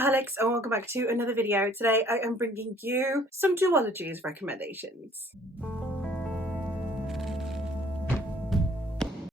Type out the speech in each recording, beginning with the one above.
Alex and welcome back to another video. Today I am bringing you some Duologies recommendations.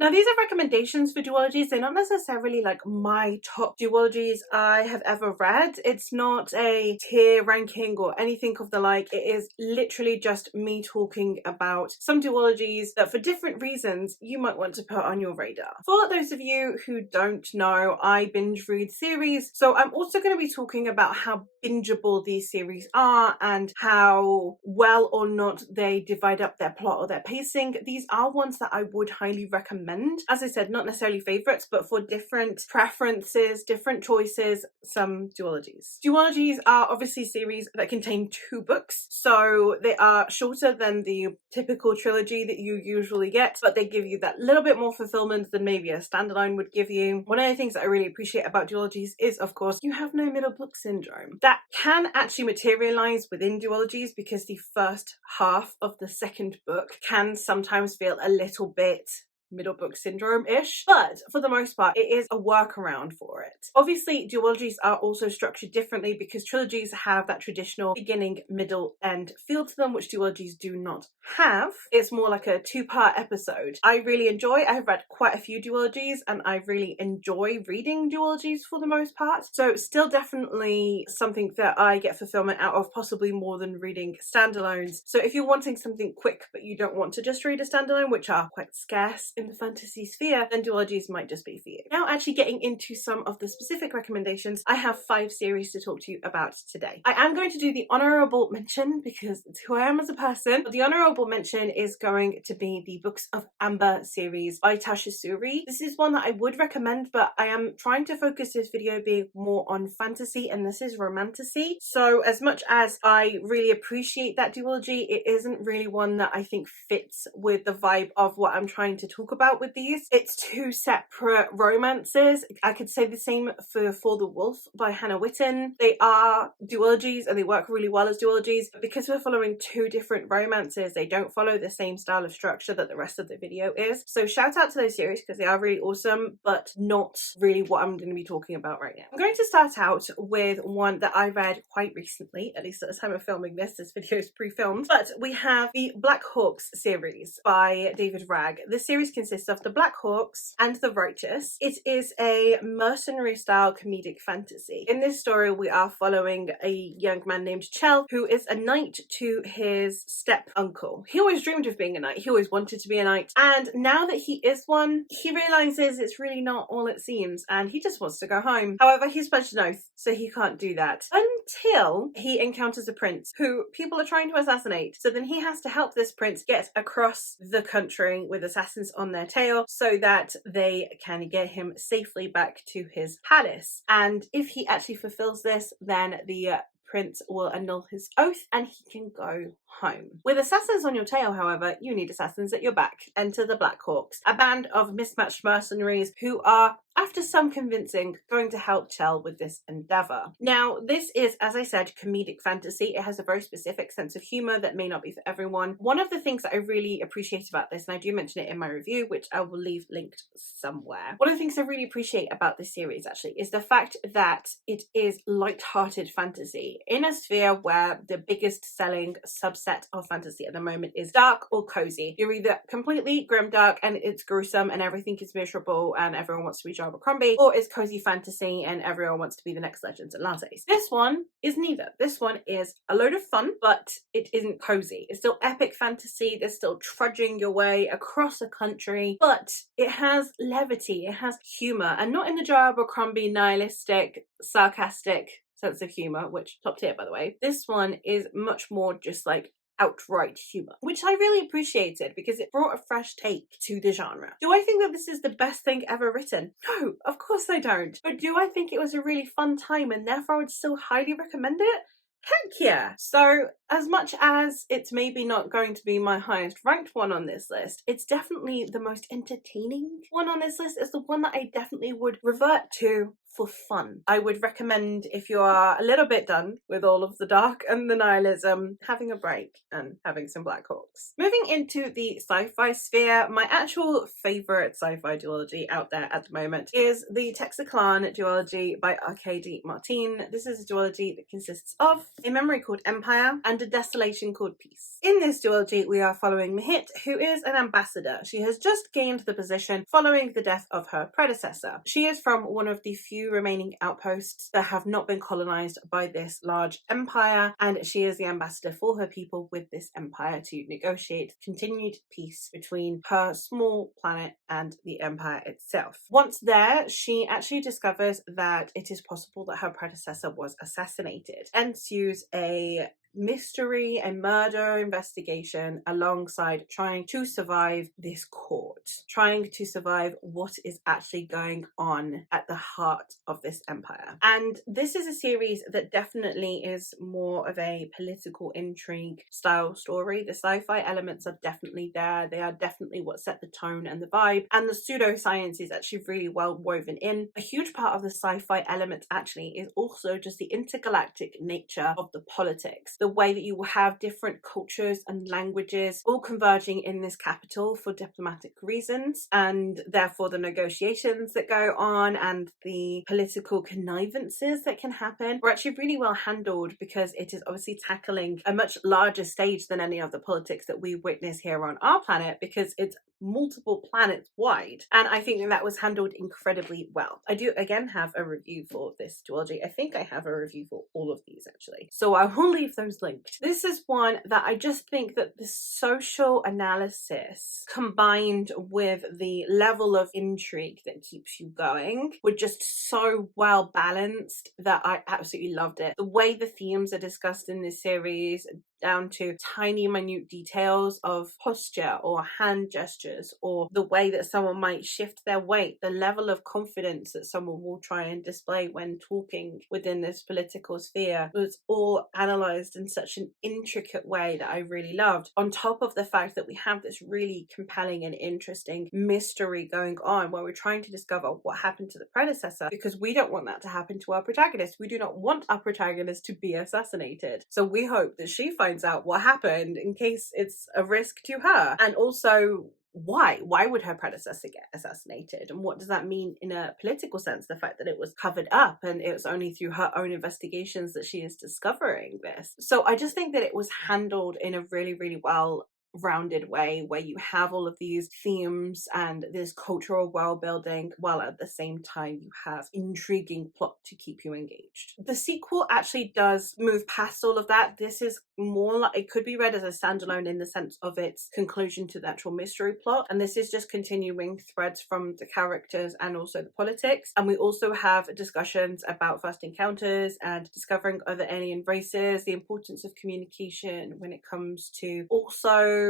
Now these are recommendations for duologies. They're not necessarily like my top duologies I have ever read. It's not a tier ranking or anything of the like. It is literally just me talking about some duologies that for different reasons you might want to put on your radar. For those of you who don't know, I binge read series, so I'm also going to be talking about how bingeable these series are and how well or not they divide up their plot or their pacing. These are ones that I would highly recommend. As I said, not necessarily favourites, but for different preferences, different choices, some duologies. Duologies are obviously series that contain 2 books, so they are shorter than the typical trilogy that you usually get, but they give you that little bit more fulfillment than maybe a standalone would give you. One of the things that I really appreciate about duologies is, of course, you have no middle book syndrome. That can actually materialise within duologies because the first half of the second book can sometimes feel a little bit middle book syndrome-ish, but for the most part it is a workaround for it. Obviously duologies are also structured differently because trilogies have that traditional beginning, middle, end feel to them, which duologies do not have. It's more like a 2-part episode. I have read quite a few duologies and I really enjoy reading duologies for the most part, so still definitely something that I get fulfillment out of, possibly more than reading standalones. So if you're wanting something quick but you don't want to just read a standalone, which are quite scarce in the fantasy sphere, then duologies might just be for you. Now actually getting into some of the specific recommendations, I have 5 series to talk to you about today. I am going to do the honourable mention because it's who I am as a person, but the honourable mention is going to be the Books of Amber series by Tasha Suri. This is one that I would recommend, but I am trying to focus this video being more on fantasy, and this is romantasy. So as much as I really appreciate that duology, it isn't really one that I think fits with the vibe of what I'm trying to talk about with these. It's 2 separate romances. I could say the same for the Wolf by Hannah Witten. They are duologies and they work really well as duologies, but because we're following 2 different romances, they don't follow the same style of structure that the rest of the video is. So shout out to those series because they are really awesome, but not really what I'm going to be talking about right now. I'm going to start out with one that I read quite recently, at least at the time of filming this video is pre-filmed, but we have the Black Hawks series by David Ragg. This series consists of the Black Hawks and the Righteous. It is a mercenary style comedic fantasy. In this story we are following a young man named Chell who is a knight to his step uncle. He always dreamed of being a knight, he always wanted to be a knight, and now that he is one, he realises it's really not all it seems and he just wants to go home. However, he's pledged an oath, so he can't do that until he encounters a prince who people are trying to assassinate. So then he has to help this prince get across the country with assassins on their tail so that they can get him safely back to his palace. And if he actually fulfills this, then the prince will annul his oath and he can go home. With assassins on your tail, however, you need assassins at your back. Enter the Black Hawks, a band of mismatched mercenaries who are, after some convincing, going to help Chell with this endeavour. Now, this is, as I said, comedic fantasy. It has a very specific sense of humour that may not be for everyone. One of the things that I really appreciate about this, and I do mention it in my review, which I will leave linked somewhere. One of the things I really appreciate about this series, actually, is the fact that it is light-hearted fantasy in a sphere where the biggest selling subset of fantasy at the moment is dark or cozy. You're either completely grimdark and it's gruesome and everything is miserable and everyone wants to be Abercrombie, or it's cozy fantasy and everyone wants to be the next Legends Atlantis. This one is neither. This one is a load of fun, but it isn't cozy. It's still epic fantasy. There's still trudging your way across a country, but it has levity, it has humour, and not in the Joe Abercrombie nihilistic, sarcastic sense of humour, which top tier by the way. This one is much more just like outright humour, which I really appreciated because it brought a fresh take to the genre. Do I think that this is the best thing ever written? No, of course I don't. But do I think it was a really fun time and therefore I would still highly recommend it? Heck yeah! So as much as it's maybe not going to be my highest ranked one on this list, it's definitely the most entertaining one on this list. It's the one that I definitely would revert to for fun. I would recommend, if you are a little bit done with all of the dark and the nihilism, having a break and having some Black Hawks. Moving into the sci-fi sphere, my actual favourite sci-fi duology out there at the moment is the Texiclan duology by Arkady Martin. This is a duology that consists of a memory called Empire and a desolation called Peace. In this duology, we are following Mahit, who is an ambassador. She has just gained the position following the death of her predecessor. She is from one of the few remaining outposts that have not been colonized by this large empire, and she is the ambassador for her people with this empire to negotiate continued peace between her small planet and the empire itself. Once there, she actually discovers that it is possible that her predecessor was assassinated. Ensues a mystery and murder investigation alongside trying to survive this court, trying to survive what is actually going on at the heart of this empire. And this is a series that definitely is more of a political intrigue style story. The sci-fi elements are definitely there. They are definitely what set the tone and the vibe, and the pseudoscience is actually really well woven in. A huge part of the sci-fi element actually is also just the intergalactic nature of the politics, the way that you will have different cultures and languages all converging in this capital for diplomatic reasons, and therefore the negotiations that go on and the political connivances that can happen were actually really well handled, because it is obviously tackling a much larger stage than any of the politics that we witness here on our planet, because it's multiple planets wide, and I think that was handled incredibly well. I do again have a review for this duology. I think I have a review for all of these actually, so I will leave those linked. This is one that I just think that the social analysis combined with the level of intrigue that keeps you going were just so well balanced that I absolutely loved it. The way the themes are discussed in this series, down to tiny minute details of posture or hand gestures, or the way that someone might shift their weight, the level of confidence that someone will try and display when talking within this political sphere, was all analysed in such an intricate way that I really loved. On top of the fact that we have this really compelling and interesting mystery going on where we're trying to discover what happened to the predecessor, because we don't want that to happen to our protagonist. We do not want our protagonist to be assassinated. So we hope that she finds out what happened in case it's a risk to her. And also, why would her predecessor get assassinated, and what does that mean in a political sense, the fact that it was covered up and it was only through her own investigations that she is discovering this. So I just think that it was handled in a really, really well rounded way, where you have all of these themes and this cultural world building, while at the same time you have intriguing plot to keep you engaged. The sequel actually does move past all of that. This is more like, it could be read as a standalone in the sense of its conclusion to the actual mystery plot, and this is just continuing threads from the characters and also the politics. And we also have discussions about first encounters and discovering other alien races, the importance of communication when it comes to also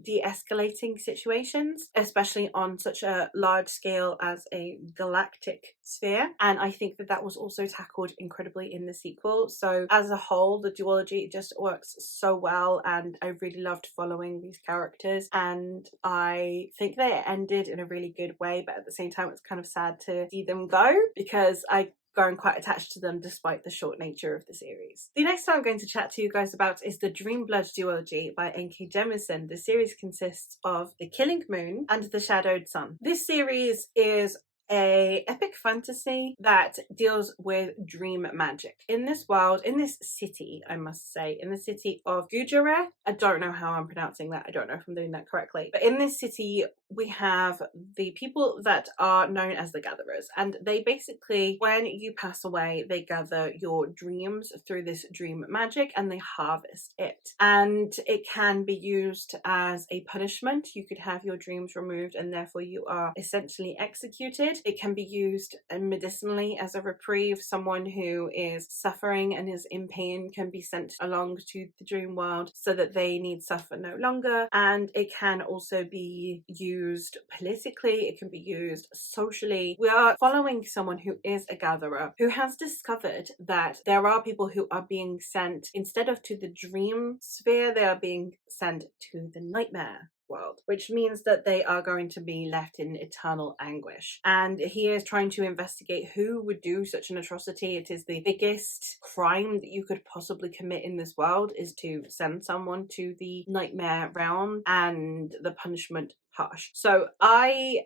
de-escalating situations, especially on such a large scale as a galactic sphere. And I think that that was also tackled incredibly in the sequel. So as a whole, the duology just works so well, and I really loved following these characters, and I think that it ended in a really good way, but at the same time it's kind of sad to see them go, because I grown quite attached to them despite the short nature of the series. The next one I'm going to chat to you guys about is the Dreamblood duology by N.K. Jemisin. The series consists of The Killing Moon and The Shadowed Sun. This series is a epic fantasy that deals with dream magic. In this world, in this city, I must say, in the city of Gujarat, I don't know how I'm pronouncing that, I don't know if I'm doing that correctly, but in this city we have the people that are known as the Gatherers, and they basically, when you pass away, they gather your dreams through this dream magic and they harvest it, and it can be used as a punishment. You could have your dreams removed and therefore you are essentially executed. It can be used medicinally as a reprieve. Someone who is suffering and is in pain can be sent along to the dream world so that they need suffer no longer. And it can also be used politically, it can be used socially. We are following someone who is a gatherer who has discovered that there are people who are being sent, instead of to the dream sphere, they are being sent to the nightmare world, which means that they are going to be left in eternal anguish. And he is trying to investigate who would do such an atrocity. It is the biggest crime that you could possibly commit in this world, is to send someone to the nightmare realm, and the punishment harsh. So I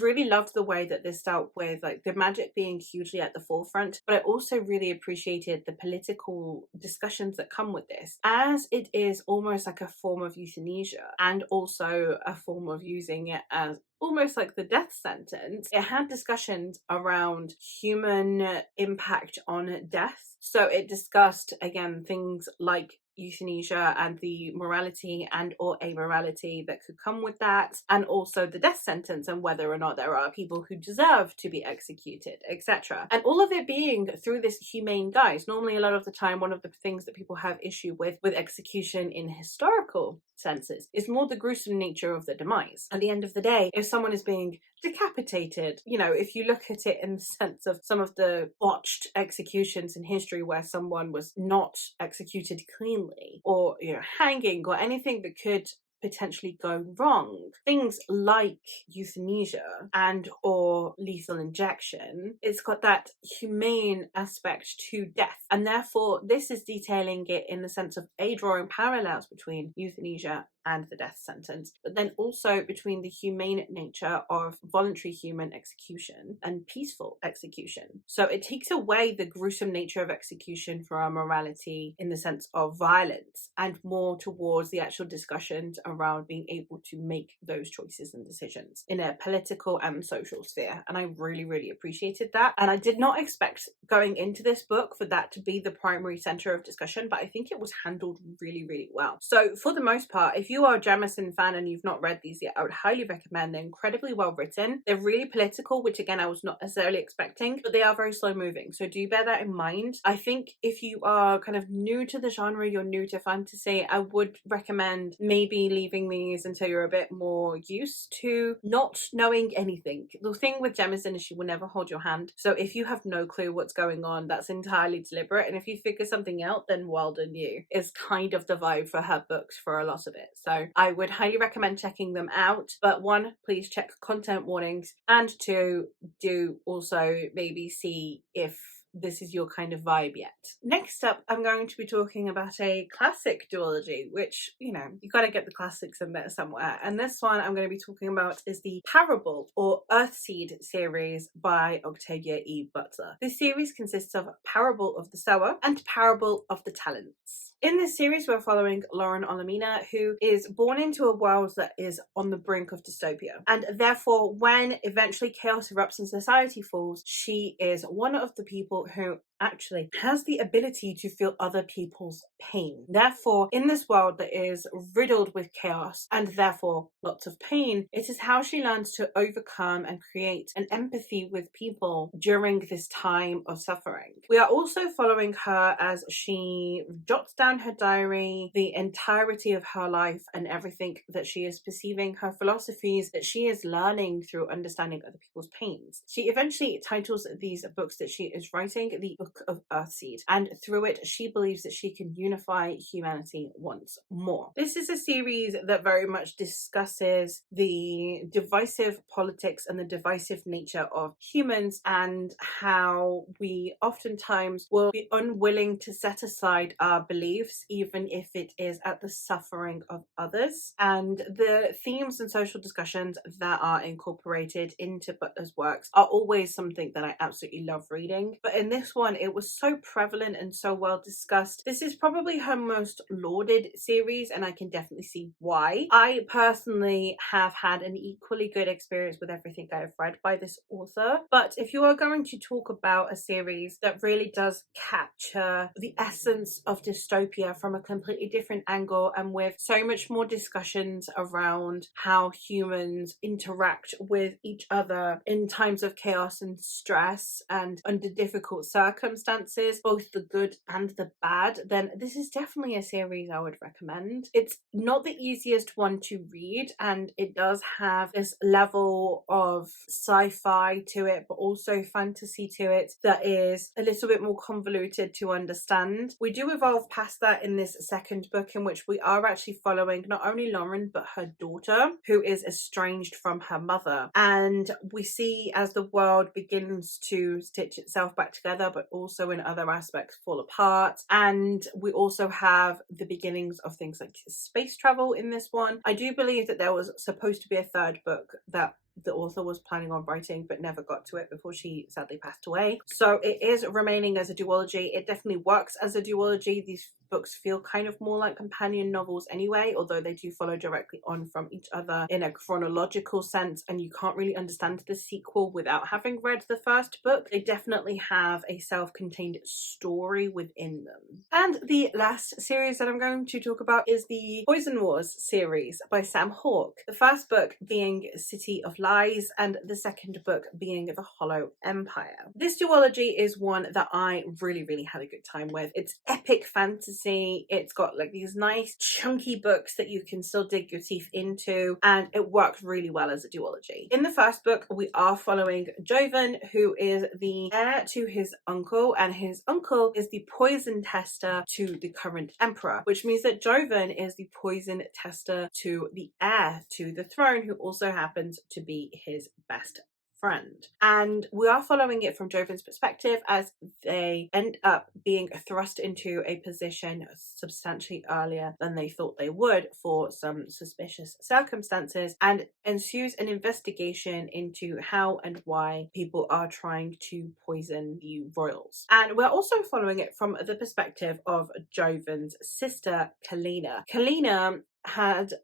really loved the way that this dealt with like the magic being hugely at the forefront, but I also really appreciated the political discussions that come with this, as it is almost like a form of euthanasia and also a form of using it as almost like the death sentence. It had discussions around human impact on death. So it discussed, again, things like euthanasia and the morality and or amorality that could come with that, and also the death sentence and whether or not there are people who deserve to be executed, etc. And all of it being through this humane guise. Normally, a lot of the time, one of the things that people have issue with execution in historical senses is more the gruesome nature of the demise. At the end of the day, if someone is being decapitated, you know, if you look at it in the sense of some of the botched executions in history where someone was not executed cleanly, or, you know, hanging or anything that could potentially go wrong, things like euthanasia and or lethal injection, it's got that humane aspect to death, and therefore this is detailing it in the sense of drawing parallels between euthanasia and the death sentence, but then also between the humane nature of voluntary human execution and peaceful execution. So it takes away the gruesome nature of execution from morality in the sense of violence, and more towards the actual discussions around being able to make those choices and decisions in a political and social sphere. And I really, really appreciated that. And I did not expect going into this book for that to be the primary center of discussion, but I think it was handled really, really well. So for the most part, if you are a Jamison fan and you've not read these yet, I would highly recommend. They're incredibly well written. They're really political, which again, I was not necessarily expecting, but they are very slow moving. So do bear that in mind. I think if you are kind of new to the genre, you're new to fantasy, I would recommend maybe leaving these until you're a bit more used to not knowing anything. The thing with Jamison is she will never hold your hand. So if you have no clue what's going on, that's entirely deliberate. And if you figure something out, then well done you, is kind of the vibe for her books for a lot of it. So I would highly recommend checking them out. But one, please check content warnings, and two, do also maybe see if this is your kind of vibe yet. Next up, I'm going to be talking about a classic duology, which, you know, you gotta get the classics in there somewhere. And this one I'm going to be talking about is the Parable or Earthseed series by Octavia E. Butler. This series consists of Parable of the Sower and Parable of the Talents. In this series, we're following Lauren Olamina, who is born into a world that is on the brink of dystopia. And therefore, when eventually chaos erupts and society falls, she is one of the people who actually has the ability to feel other people's pain. Therefore, in this world that is riddled with chaos and therefore lots of pain, it is how she learns to overcome and create an empathy with people during this time of suffering. We are also following her as she jots down her diary, the entirety of her life and everything that she is perceiving, her philosophies that she is learning through understanding other people's pains. She eventually titles these books that she is writing the Book of Earthseed, and through it she believes that she can unify humanity once more. This is a series that very much discusses the divisive politics and the divisive nature of humans, and how we oftentimes will be unwilling to set aside our beliefs even if it is at the suffering of others. And the themes and social discussions that are incorporated into Butler's works are always something that I absolutely love reading, but in this one it was so prevalent and so well discussed. This is probably her most lauded series, and I can definitely see why. I personally have had an equally good experience with everything I have read by this author, but if you are going to talk about a series that really does capture the essence of dystopia from a completely different angle, and with so much more discussions around how humans interact with each other in times of chaos and stress and under difficult circumstances, circumstances, both the good and the bad, then this is definitely a series I would recommend. It's not the easiest one to read, and it does have this level of sci-fi to it, but also fantasy to it that is a little bit more convoluted to understand. We do evolve past that in this second book, in which we are actually following not only Lauren but her daughter, who is estranged from her mother, and we see as the world begins to stitch itself back together, but also in other aspects fall apart. And we also have the beginnings of things like space travel in this one. I do believe that there was supposed to be a third book that the author was planning on writing but never got to it before she sadly passed away. So it is remaining as a duology. It definitely works as a duology. These books feel kind of more like companion novels anyway, although they do follow directly on from each other in a chronological sense, and you can't really understand the sequel without having read the first book. They definitely have a self-contained story within them. And the last series that I'm going to talk about is the Poison Wars series by Sam Hawke. The first book being City of Lies, and the second book being The Hollow Empire. This duology is one that I really had a good time with. It's epic fantasy. It's got like these nice chunky books that you can still dig your teeth into, and it works really well as a duology. In the first book, we are following Jovan, who is the heir to his uncle, and his uncle is the poison tester to the current emperor, which means that Jovan is the poison tester to the heir to the throne, who also happens to be his best friend. And we are following it from Jovan's perspective as they end up being thrust into a position substantially earlier than they thought they would for some suspicious circumstances, and ensues an investigation into how and why people are trying to poison the royals. And we're also following it from the perspective of Jovan's sister, Kalina. Kalina had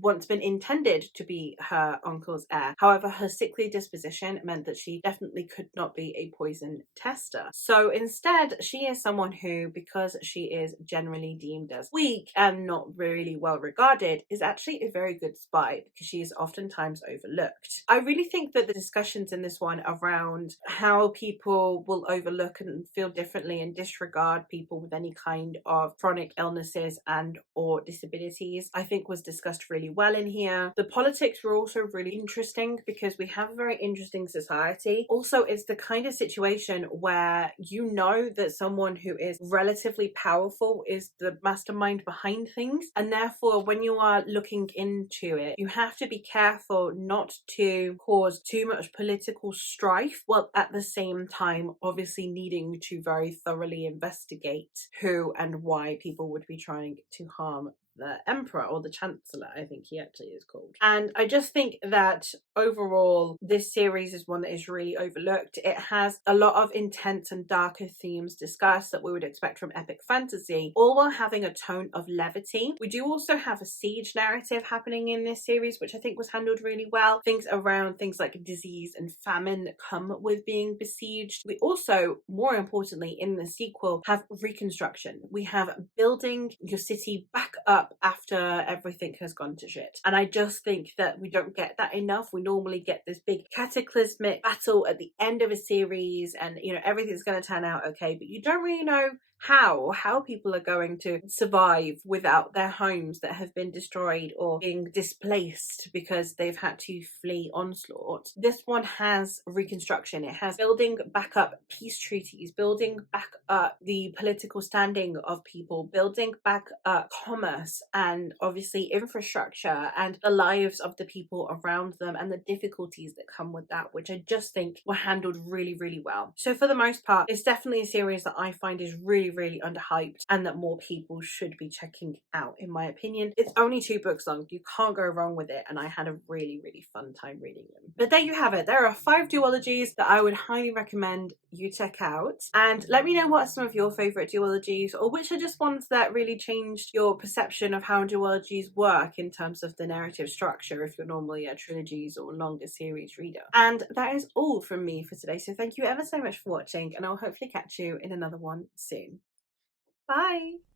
once been intended to be her uncle's heir. However, her sickly disposition meant that she definitely could not be a poison tester. So instead, she is someone who, because she is generally deemed as weak and not really well regarded, is actually a very good spy because she is oftentimes overlooked. I really think that the discussions in this one around how people will overlook and feel differently and disregard people with any kind of chronic illnesses and or disabilities, I think was discussed really well in here. The politics were also really interesting because we have a very interesting society. Also, it's the kind of situation where you know that someone who is relatively powerful is the mastermind behind things, and therefore when you are looking into it, you have to be careful not to cause too much political strife, while at the same time obviously needing to very thoroughly investigate who and why people would be trying to harm the emperor, or the chancellor, I think he actually is called. And I just think that overall this series is one that is really overlooked. It has a lot of intense and darker themes discussed that we would expect from epic fantasy, all while having a tone of levity. We do also have a siege narrative happening in this series, which I think was handled really well. Things around things like disease and famine that come with being besieged. We also, more importantly in the sequel, have reconstruction. We have building your city back up after everything has gone to shit. And I just think that we don't get that enough. We normally get this big cataclysmic battle at the end of a series and, you know, everything's going to turn out okay, but you don't really know how people are going to survive without their homes that have been destroyed or being displaced because they've had to flee onslaught. This one has reconstruction. It has building back up peace treaties, building back up the political standing of people, building back up commerce and obviously infrastructure and the lives of the people around them and the difficulties that come with that, which I just think were handled really well. So for the most part, it's definitely a series that I find is really underhyped and that more people should be checking out, in my opinion. It's only 2 books long. You can't go wrong with it, and I had a really fun time reading them. But there you have it. There are 5 duologies that I would highly recommend you check out, and let me know what are some of your favorite duologies, or which are just ones that really changed your perception of how duologies work in terms of the narrative structure if you're normally a trilogies or longer series reader. And that is all from me for today, so thank you ever so much for watching, and I'll hopefully catch you in another one soon. Bye!